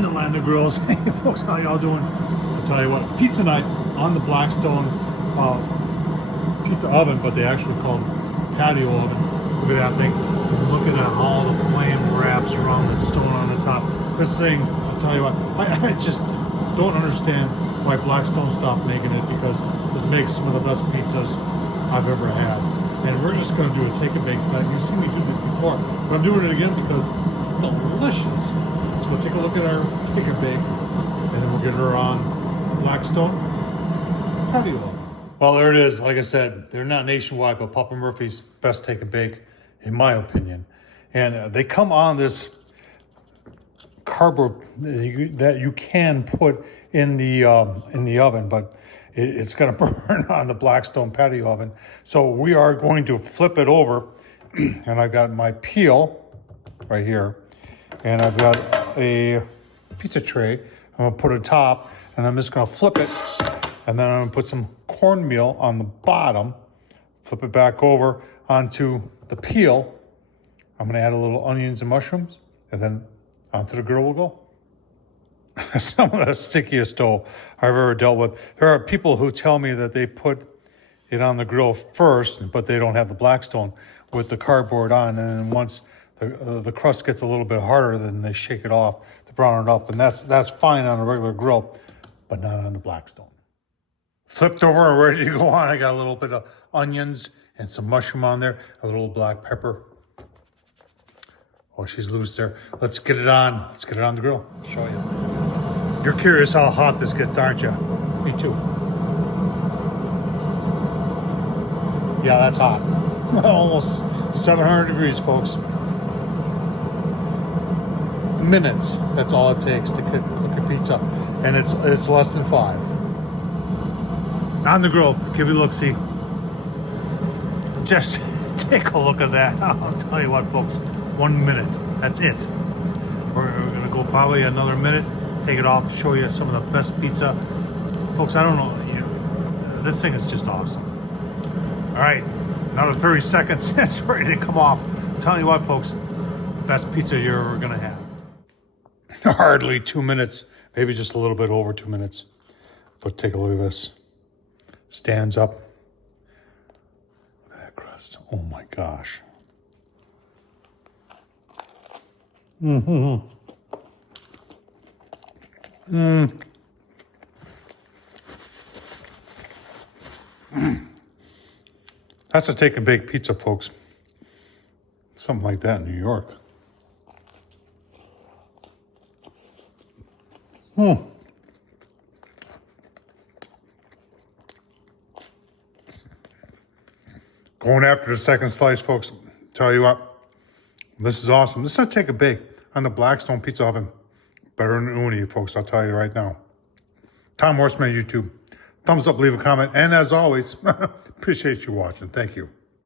in the land of grills. Hey folks, how y'all doing? I'll tell you what, pizza night on the Blackstone pizza oven, but they actually call them patio oven. Look at that thing. Look at how the flame wraps around the stone on the top. This thing, I'll tell you what, I just don't understand why Blackstone stopped making it, because this makes some of the best pizzas I've ever had. And we're just going to do a take and bake tonight. You've seen me do this before, but I'm doing it again because it's delicious. So we'll take a look at our take and bake, and then we'll get her on Blackstone patio oven. Well, there it is. Like I said, they're not nationwide, but Papa Murphy's best take and bake, in my opinion. And they come on this cardboard that you can put in the oven, but it's going to burn on the Blackstone patio oven. So we are going to flip it over, and I've got my peel right here, and I've got a pizza tray. I'm going to put it top, and I'm just going to flip it, and then I'm going to put some cornmeal on the bottom, flip it back over onto the peel. I'm going to add a little onions and mushrooms, and then onto the grill we'll go. Some of the stickiest dough I've ever dealt with. There are people who tell me that they put it on the grill first, but they don't have the Blackstone with the cardboard on, and then once the crust gets a little bit harder, then they shake it off to brown it up, and that's fine on a regular grill, but not on the Blackstone. Flipped over and ready to go on. I got a little bit of onions and some mushroom on there, a little black pepper. Oh, she's loose there. Let's get it on. Let's get it on the grill. Show you. You're curious how hot this gets, aren't you? Me too. Yeah, that's hot. Almost 700 degrees, folks. Minutes. That's all it takes to cook a pizza, and it's less than 5. On the grill. Give you a look. See. Just take a look at that. I'll tell you what, folks. 1 minute. That's it. We're going to go probably another minute, take it off, show you some of the best pizza. Folks, I don't know, this thing is just awesome. All right, another 30 seconds. It's ready to come off. I'm telling you what, folks, the best pizza you're ever going to have. Hardly 2 minutes, maybe just a little bit over 2 minutes. But take a look at this. Stands up. Look at that crust. Oh my gosh. Mm-hmm. That's a take and bake pizza, folks. Something like that in New York. Going after the second slice, folks. Tell you what, this is awesome. This is a take and bake on the Blackstone pizza oven. Better than Ooni, folks, I'll tell you right now. Tom Horsman, YouTube. Thumbs up, leave a comment. And as always, appreciate you watching. Thank you.